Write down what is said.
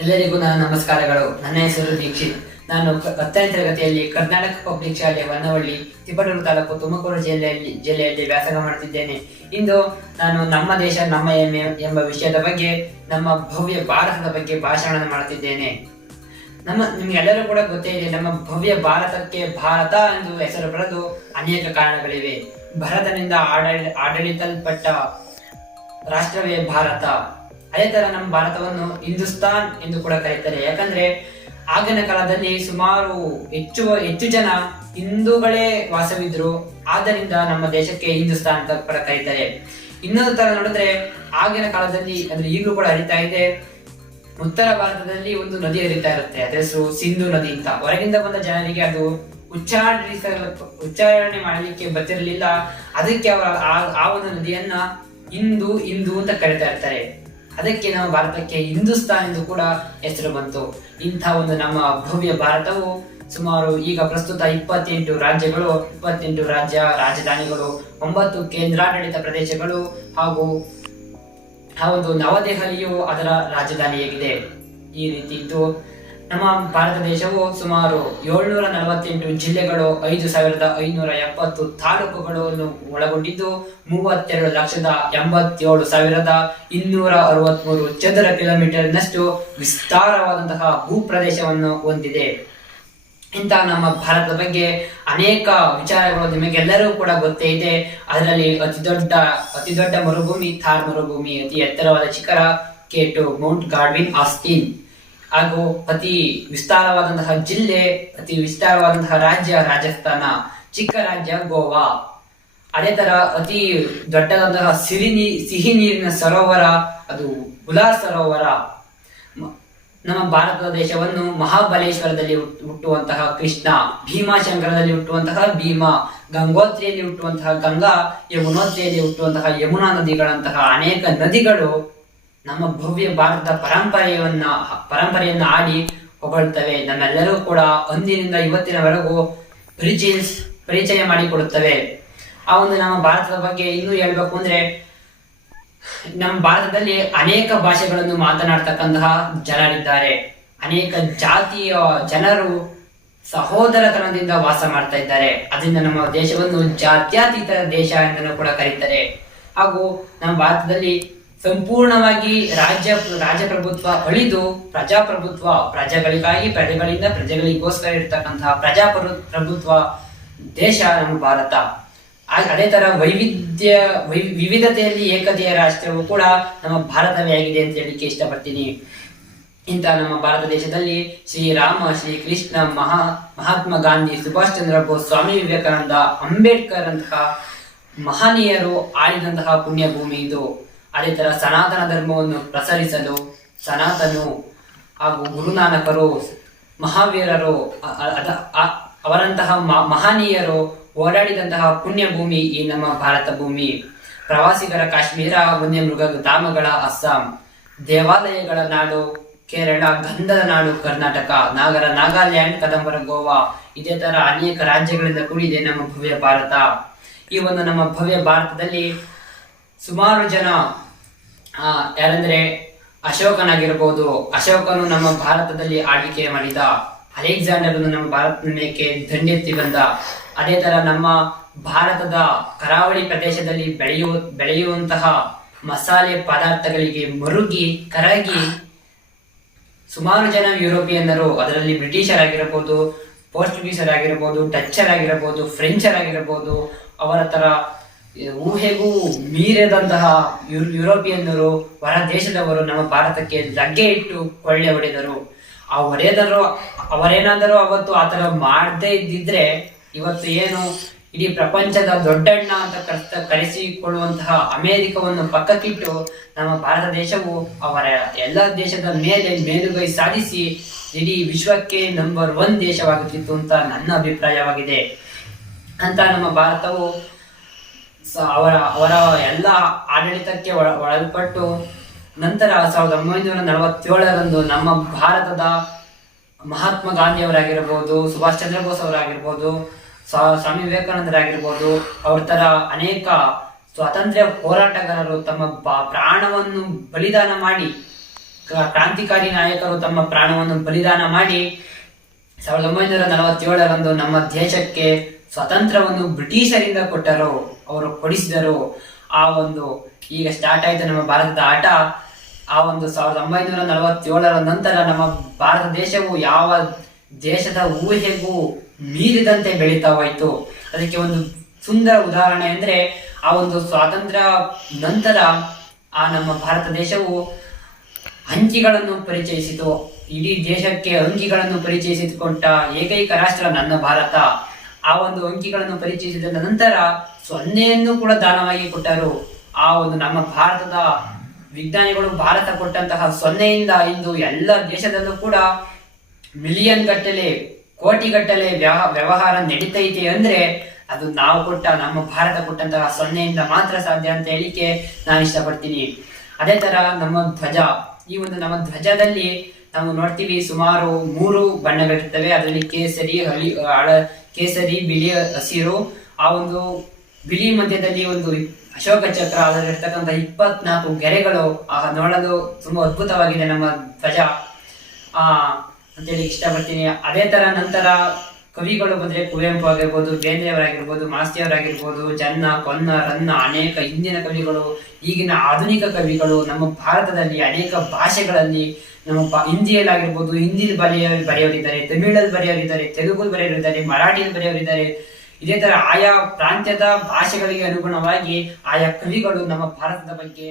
ಎಲ್ಲರಿಗೂ ನನ್ನ ನಮಸ್ಕಾರಗಳು. ನನ್ನ ಹೆಸರು ದೀಕ್ಷಿತ್. ನಾನು ಹತ್ತನೇ ತರಗತಿಯಲ್ಲಿ ಕರ್ನಾಟಕ ಪಬ್ಲಿಕ್ ಶಾಲೆ ವನ್ನವಳ್ಳಿ ತಿಪ್ಪಟೂರು ತಾಲೂಕು ತುಮಕೂರು ಜಿಲ್ಲೆಯಲ್ಲಿ ಜಿಲ್ಲೆಯಲ್ಲಿ ವ್ಯಾಸಂಗ ಮಾಡುತ್ತಿದ್ದೇನೆ. ಇಂದು ನಾನು ನಮ್ಮ ದೇಶ, ನಮ್ಮ ಹೆಮ್ಮೆ ಎಂಬ ವಿಷಯದ ಬಗ್ಗೆ, ನಮ್ಮ ಭವ್ಯ ಭಾರತದ ಬಗ್ಗೆ ಭಾಷಣ ಮಾಡುತ್ತಿದ್ದೇನೆ. ನಮ್ಮ ನಿಮಗೆಲ್ಲರೂ ಕೂಡ ಗೊತ್ತೇ ಇದೆ, ನಮ್ಮ ಭವ್ಯ ಭಾರತಕ್ಕೆ ಭಾರತ ಎಂದು ಹೆಸರು ಬರೆದು ಅನೇಕ ಕಾರಣಗಳಿವೆ. ಭಾರತದಿಂದ ಆಡಳಿ ಆಡಳಿತಲ್ಪಟ್ಟ ರಾಷ್ಟ್ರವೇ ಭಾರತ. ಅದೇ ತರ ನಮ್ಮ ಭಾರತವನ್ನು ಹಿಂದೂಸ್ತಾನ್ ಎಂದು ಕೂಡ ಕರೀತಾರೆ. ಯಾಕಂದ್ರೆ ಆಗಿನ ಕಾಲದಲ್ಲಿ ಸುಮಾರು ಹೆಚ್ಚು ಹೆಚ್ಚು ಜನ ಹಿಂದೂಗಳೇ ವಾಸವಿದ್ರು. ಆದ್ದರಿಂದ ನಮ್ಮ ದೇಶಕ್ಕೆ ಹಿಂದೂಸ್ತಾನ್ ಅಂತ ಕೂಡ ಕರೀತಾರೆ. ಇನ್ನೊಂದು ತರ ನೋಡಿದ್ರೆ ಆಗಿನ ಕಾಲದಲ್ಲಿ ಅಂದ್ರೆ ಈಗಲೂ ಕೂಡ ಹರಿತಾ ಇದೆ. ಉತ್ತರ ಭಾರತದಲ್ಲಿ ಒಂದು ನದಿ ಹರಿತಾ ಇರುತ್ತೆ. ಅದ್ರ ಹೆಸರು ಸಿಂಧು ನದಿ ಅಂತ. ಹೊರಗಿಂದ ಬಂದ ಜನರಿಗೆ ಅದು ಉಚ್ಚಾರಿಸ ಉಚ್ಚಾರಣೆ ಮಾಡಲಿಕ್ಕೆ ಬರ್ತಿರಲಿಲ್ಲ. ಅದಕ್ಕೆ ಅವರ ಆ- ಒಂದು ನದಿಯನ್ನ ಹಿಂದೂ ಹಿಂದೂ ಅಂತ ಕರಿತಾ ಇರ್ತಾರೆ. ಅದಕ್ಕೆ ನಾವು ಭಾರತಕ್ಕೆ ಹಿಂದೂಸ್ತಾನ್ ಎಂದು ಕೂಡ ಹೆಸರು ಬಂತು. ಇಂಥ ಒಂದು ನಮ್ಮ ಭವ್ಯ ಭಾರತವು ಸುಮಾರು ಈಗ ಪ್ರಸ್ತುತ ಇಪ್ಪತ್ತೆಂಟು ರಾಜ್ಯಗಳು, ಇಪ್ಪತ್ತೆಂಟು ರಾಜ್ಯ ರಾಜಧಾನಿಗಳು, ಒಂಬತ್ತು ಕೇಂದ್ರಾಡಳಿತ ಪ್ರದೇಶಗಳು ಹಾಗೂ ಆ ಒಂದು ನವದೆಹಲಿಯು ಅದರ ರಾಜಧಾನಿಯಾಗಿದೆ. ಈ ರೀತಿ ಇದ್ದು ನಮ್ಮ ಭಾರತ ದೇಶವು ಸುಮಾರು ಏಳ್ನೂರ ನಲವತ್ತೆಂಟು ಜಿಲ್ಲೆಗಳು ಐದು ಸಾವಿರದ ಐನೂರ ಎಪ್ಪತ್ತು ತಾಲೂಕುಗಳನ್ನು ಒಳಗೊಂಡಿದ್ದು, ಮೂವತ್ತೆರಡು ಲಕ್ಷದ ಎಂಬತ್ತೇಳು ಸಾವಿರದ ಇನ್ನೂರ ಅರವತ್ಮೂರು ಚದರ ಕಿಲೋಮೀಟರ್ನಷ್ಟು ವಿಸ್ತಾರವಾದಂತಹ ಭೂಪ್ರದೇಶವನ್ನು ಹೊಂದಿದೆ. ಇಂಥ ನಮ್ಮ ಭಾರತದ ಬಗ್ಗೆ ಅನೇಕ ವಿಚಾರಗಳು ನಿಮಗೆಲ್ಲರೂ ಕೂಡ ಗೊತ್ತೇ ಇದೆ. ಅದರಲ್ಲಿ ಅತಿ ದೊಡ್ಡ ಅತಿ ದೊಡ್ಡ ಮರುಭೂಮಿ ಥಾರ್ ಮರುಭೂಮಿ, ಅತಿ ಎತ್ತರವಾದ ಶಿಖರ, ಕೇಟು, ಮೌಂಟ್ ಗಾರ್ಡ್ವಿನ್ ಆಸ್ಟಿನ್ ಹಾಗೂ ಅತಿ ವಿಸ್ತಾರವಾದಂತಹ ಜಿಲ್ಲೆ, ಅತಿ ವಿಸ್ತಾರವಾದಂತಹ ರಾಜ್ಯ ರಾಜಸ್ಥಾನ, ಚಿಕ್ಕ ರಾಜ್ಯ ಗೋವಾ. ಅದೇ ತರ ಅತಿ ದೊಡ್ಡದಾದಂತಹ ಸಿರಿ ನೀ ಸಿಹಿ ನೀರಿನ ಸರೋವರ, ಅದು ಉಲಾ ಸರೋವರ. ನಮ್ಮ ಭಾರತ ದೇಶವನ್ನು ಮಹಾಬಲೇಶ್ವರದಲ್ಲಿ ಹುಟ್- ಹುಟ್ಟುವಂತಹ ಕೃಷ್ಣ ಭೀಮಾಶಂಕರದಲ್ಲಿ ಹುಟ್ಟುವಂತಹ ಭೀಮಾ, ಗಂಗೋತ್ರಿಯಲ್ಲಿ ಹುಟ್ಟುವಂತಹ ಗಂಗಾ, ಯಮುನೋತ್ರಿಯಲ್ಲಿ ಹುಟ್ಟುವಂತಹ ಯಮುನಾ ನದಿಗಳಂತಹ ಅನೇಕ ನದಿಗಳು ನಮ್ಮ ಭವ್ಯ ಭಾರತದ ಪರಂಪರೆಯನ್ನ ಪರಂಪರೆಯನ್ನ ಆಡಿ ಹೊಗಳ್ತವೆ. ನಮ್ಮೆಲ್ಲರೂ ಕೂಡ ಅಂದಿನಿಂದ ಇವತ್ತಿನವರೆಗೂ ಪರಿಚಯ ಪರಿಚಯ ಮಾಡಿಕೊಡುತ್ತವೆ. ಆ ಒಂದು ನಮ್ಮ ಭಾರತದ ಬಗ್ಗೆ ಇನ್ನೂ ಹೇಳ್ಬೇಕು ಅಂದ್ರೆ, ನಮ್ಮ ಭಾರತದಲ್ಲಿ ಅನೇಕ ಭಾಷೆಗಳನ್ನು ಮಾತನಾಡ್ತಕ್ಕಂತಹ ಜನರಿದ್ದಾರೆ. ಅನೇಕ ಜಾತಿಯ ಜನರು ಸಹೋದರತನದಿಂದ ವಾಸ ಮಾಡ್ತಾ ಇದ್ದಾರೆ. ಅದರಿಂದ ನಮ್ಮ ದೇಶವನ್ನು ಜಾತ್ಯಾತೀತ ದೇಶ ಎಂದನ್ನು ಕೂಡ ಕರೀತಾರೆ. ಹಾಗೂ ನಮ್ಮ ಭಾರತದಲ್ಲಿ ಸಂಪೂರ್ಣವಾಗಿ ರಾಜ್ಯ ರಾಜಪ್ರಭುತ್ವ ಅಳಿದು ಪ್ರಜಾಪ್ರಭುತ್ವ, ಪ್ರಜೆಗಳಿಗಾಗಿ, ಪ್ರಜೆಗಳಿಂದ ಪ್ರಜೆಗಳಿಗೋಸ್ಕರ ಇರ್ತಕ್ಕಂತಹ ಪ್ರಜಾಪ್ರ ಪ್ರಭುತ್ವ ದೇಶ ನಮ್ಮ ಭಾರತ. ಅದೇ ತರ ವೈವಿಧ್ಯ, ವೈ- ವಿವಿಧತೆಯಲ್ಲಿ ಏಕತೆಯ ರಾಷ್ಟ್ರವು ಕೂಡ ನಮ್ಮ ಭಾರತವೇ ಆಗಿದೆ ಅಂತ ಹೇಳಿಕ್ಕೆ ಇಷ್ಟಪಡ್ತೀನಿ. ಇಂಥ ನಮ್ಮ ಭಾರತ ದೇಶದಲ್ಲಿ ಶ್ರೀರಾಮ ಶ್ರೀ ಕೃಷ್ಣ, ಮಹಾ, ಮಹಾತ್ಮ ಗಾಂಧಿ, ಸುಭಾಷ್ ಚಂದ್ರ ಬೋಸ್, ಸ್ವಾಮಿ ವಿವೇಕಾನಂದ, ಅಂಬೇಡ್ಕರ್ ಅಂತಹ ಮಹನೀಯರು ಆಳಿದಂತಹ ಪುಣ್ಯಭೂಮಿ ಇದು. ಅದೇ ತರ ಸನಾತನ ಧರ್ಮವನ್ನು ಪ್ರಸರಿಸಲು ಸನಾತನು ಹಾಗೂ ಗುರುನಾನಕರು, ಮಹಾವೀರರು ಅವರಂತಹ ಮಹನೀಯರು ಓಡಾಡಿದಂತಹ ಪುಣ್ಯ ಭೂಮಿ ಈ ನಮ್ಮ ಭಾರತ ಭೂಮಿ. ಪ್ರವಾಸಿಗರ ಕಾಶ್ಮೀರ, ವನ್ಯಮೃಗ, ಧಾಮಗಳ, ಅಸ್ಸಾಂ. ದೇವಾಲಯಗಳ ನಾಡು, ಕೇರಳ, ಗಂಧದ ನಾಡು, ಕರ್ನಾಟಕ, ನಾಗರ, ನಾಗಾಲ್ಯಾಂಡ್, ಕದಂಬರ, ಗೋವಾ ಇದೇ ತರ ಅನೇಕ ರಾಜ್ಯಗಳಿಂದ ಕೂಡಿದೆ ನಮ್ಮ ಭವ್ಯ ಭಾರತ. ಈ ಒಂದು ನಮ್ಮ ಭವ್ಯ ಭಾರತದಲ್ಲಿ ಸುಮಾರು ಜನ ಯಾರಂದ್ರೆ ಅಶೋಕನಾಗಿರ್ಬೋದು, ಅಶೋಕನು ನಮ್ಮ ಭಾರತದಲ್ಲಿ ಆಳ್ವಿಕೆ ಮಾಡಿದ. ಅಲೆಕ್ಸಾಂಡರ್ನು ನಮ್ಮ ಭಾರತಕ್ಕೆ ದಂಡೆತ್ತಿ ಬಂದ. ಅದೇ ತರ ನಮ್ಮ ಭಾರತದ ಕರಾವಳಿ ಪ್ರದೇಶದಲ್ಲಿ ಬೆಳೆಯುವ ಬೆಳೆಯುವಂತಹ ಮಸಾಲೆ ಪದಾರ್ಥಗಳಿಗೆ ಮರುಗಿ, ಕರಗಿ ಸುಮಾರು ಜನ ಯುರೋಪಿಯನ್ನರು ಅದರಲ್ಲಿ ಬ್ರಿಟಿಷರಾಗಿರಬಹುದು ಆಗಿರಬಹುದು ಫ್ರೆಂಚರ್ ಫ್ರೆಂಚರಾಗಿರಬಹುದು ಅವರ ತರ ಊಹೆಗೂ ಮೀರದಂತಹ ಯುರ್ ಯುರೋಪಿಯನ್ನರು, ಹೊರ ದೇಶದವರು ನಮ್ಮ ಭಾರತಕ್ಕೆ ಲಗ್ಗೆ ಇಟ್ಟು ಕೊಳ್ಳೆ ಹೊಡೆದರು. ಅವರೇನಾದರೂ ಅವರೇನಾದರೂ ಅವತ್ತು ಆ ಥರ ಮಾಡದೇ ಇದ್ದಿದ್ರೆ ಇವತ್ತು ಏನು ಇಡೀ ಪ್ರಪಂಚದ ದೊಡ್ಡಣ್ಣ ಅಂತ ಕರ್ತ ಕರೆಸಿಕೊಳ್ಳುವಂತಹ ಅಮೆರಿಕವನ್ನು ಪಕ್ಕಕ್ಕಿಟ್ಟು ನಮ್ಮ ಭಾರತ ದೇಶವು ಅವರ ಎಲ್ಲ ದೇಶದ ಮೇಲೆ ಮೇಲುಗೈ ಸಾಧಿಸಿ ಇಡೀ ವಿಶ್ವಕ್ಕೆ ನಂಬರ್ ಒನ್ ದೇಶವಾಗುತ್ತಿತ್ತು ಅಂತ ನನ್ನ ಅಭಿಪ್ರಾಯವಾಗಿದೆ. ಅಂತ ನಮ್ಮ ಭಾರತವು ಅವರ ಅವರ ಎಲ್ಲ ಆಡಳಿತಕ್ಕೆ ಒಳ ಒಳಪಟ್ಟು ನಂತರ ಸಾವಿರದ ಒಂಬೈನೂರ ನಲವತ್ತೇಳರಂದು ನಮ್ಮ ಭಾರತದ ಮಹಾತ್ಮ ಗಾಂಧಿಯವರಾಗಿರ್ಬೋದು, ಸುಭಾಷ್ ಚಂದ್ರ ಬೋಸ್ ಅವರಾಗಿರ್ಬೋದು, ಸ್ವಾ- ಸ್ವಾಮಿ ವಿವೇಕಾನಂದರಾಗಿರ್ಬೋದು, ಅವ್ರ ಥರ ಅನೇಕ ಸ್ವಾತಂತ್ರ್ಯ ಹೋರಾಟಗಾರರು ತಮ್ಮ ಪ್ರಾಣವನ್ನು ಬಲಿದಾನ ಮಾಡಿ ಕ್ರಾಂತಿಕಾರಿ ನಾಯಕರು ತಮ್ಮ ಪ್ರಾಣವನ್ನು ಬಲಿದಾನ ಮಾಡಿ ಸಾವಿರದ ಒಂಬೈನೂರ ನಲವತ್ತೇಳರಂದು ನಮ್ಮ ದೇಶಕ್ಕೆ ಸ್ವಾತಂತ್ರ್ಯವನ್ನು ಬ್ರಿಟಿಷರಿಂದ ಕೊಟ್ಟರು. ಅವರು ಕೊಡಿಸಿದರು. ಆ ಒಂದು ಈಗ ಸ್ಟಾರ್ಟ್ ಆಯಿತು ನಮ್ಮ ಭಾರತದ ಆಟ. ಆ ಒಂದು ಸಾವಿರದ ಒಂಬೈನೂರ ನಲವತ್ತೇಳರ ನಂತರ ನಮ್ಮ ಭಾರತ ದೇಶವು ಯಾವ ದೇಶದ ಊಹೆಗೂ ಮೀರಿದಂತೆ ಬೆಳೀತಾ ಹೋಯಿತು. ಅದಕ್ಕೆ ಒಂದು ಸುಂದರ ಉದಾಹರಣೆ ಅಂದ್ರೆ ಆ ಒಂದು ಸ್ವಾತಂತ್ರ್ಯ ನಂತರ ಆ ನಮ್ಮ ಭಾರತ ದೇಶವು ಅಂಕಿಗಳನ್ನು ಪರಿಚಯಿಸಿತು. ಇಡೀ ದೇಶಕ್ಕೆ ಅಂಕಿಗಳನ್ನು ಪರಿಚಯಿಸಿಕೊಟ್ಟ ಏಕೈಕ ರಾಷ್ಟ್ರ ನನ್ನ ಭಾರತ. ಆ ಒಂದು ಅಂಕಿಗಳನ್ನು ಪರಿಚಯಿಸಿದ ನಂತರ ಸೊನ್ನೆಯನ್ನು ಕೂಡ ದಾನವಾಗಿ ಕೊಟ್ಟರು. ಆ ಒಂದು ನಮ್ಮ ಭಾರತದ ವಿಜ್ಞಾನಿಗಳು ಭಾರತ ಕೊಟ್ಟಂತಹ ಸೊನ್ನೆಯಿಂದ ಇಂದು ಎಲ್ಲ ದೇಶದಲ್ಲೂ ಕೂಡ ಮಿಲಿಯನ್ ಗಟ್ಟಲೆ, ಕೋಟಿ ಗಟ್ಟಲೆ ವ್ಯವಹಾರ ನಡೀತೈತೆ ಅಂದ್ರೆ ಅದು ನಾವು ಕೊಟ್ಟ, ನಮ್ಮ ಭಾರತ ಕೊಟ್ಟಂತಹ ಸೊನ್ನೆಯಿಂದ ಮಾತ್ರ ಸಾಧ್ಯ ಅಂತ ಹೇಳಿಕೆ ನಾನು ಇಷ್ಟಪಡ್ತೀನಿ ಅದೇ ತರ ನಮ್ಮ ಧ್ವಜ, ಈ ಒಂದು ನಮ್ಮ ಧ್ವಜದಲ್ಲಿ ನಾವು ನೋಡ್ತೀವಿ ಸುಮಾರು ಮೂರು ಬಣ್ಣಗಳಿರ್ತವೆ ಅದರಲ್ಲಿ ಕೇಸರಿ, ಹಳಿ ಹಳ ಕೇಸರಿ, ಬಿಳಿ, ಹಸಿರು. ಆ ಒಂದು ಬಿಳಿ ಮಧ್ಯದಲ್ಲಿ ಒಂದು ಅಶೋಕ ಚಕ್ರ ಅದರಲ್ಲಿರ್ತಕ್ಕಂಥ ಇಪ್ಪತ್ನಾಲ್ಕು ಗೆರೆಗಳು, ಆ, ನೋಡಲು ತುಂಬಾ ಅದ್ಭುತವಾಗಿದೆ ನಮ್ಮ ಧ್ವಜ. ಆ, ಅಂತೇಳಿ ಇಷ್ಟಪಡ್ತೀನಿ. ಅದೇ ತರ ನಂತರ ಕವಿಗಳು ಬಂದ್ರೆ ಕುವೆಂಪು ಆಗಿರ್ಬೋದು, ಬೇಂದ್ರೆಯವರಾಗಿರ್ಬೋದು, ಮಾಸ್ತಿಯವರಾಗಿರ್ಬೋದು, ಜನ್ನ ಕೊನ್ನ ರನ್ನ, ಅನೇಕ ಹಿಂದಿನ ಕವಿಗಳು, ಈಗಿನ ಆಧುನಿಕ ಕವಿಗಳು, ನಮ್ಮ ಭಾರತದಲ್ಲಿ ಅನೇಕ ಭಾಷೆಗಳಲ್ಲಿ ನಮ್ಮ ಹಿಂದಿಯಲ್ಲಿ ಆಗಿರ್ಬೋದು ಹಿಂದಿ ಬರೆಯ ಬರೆಯೋರಿದ್ದಾರೆ ತಮಿಳಲ್ಲಿ ಬರೆಯೋರಿದ್ದಾರೆ ತೆಲುಗು ಬರೆಯೋರಿದ್ದಾರೆ ಮರಾಠಿಯಲ್ಲಿ ಬರೆಯೋರಿದ್ದಾರೆ ಇದೇ ತರ ಆಯಾ ಪ್ರಾಂತ್ಯದ ಭಾಷೆಗಳಿಗೆ ಅನುಗುಣವಾಗಿ ಆಯಾ ಕವಿಗಳು ನಮ್ಮ ಭಾರತದ ಬಗ್ಗೆ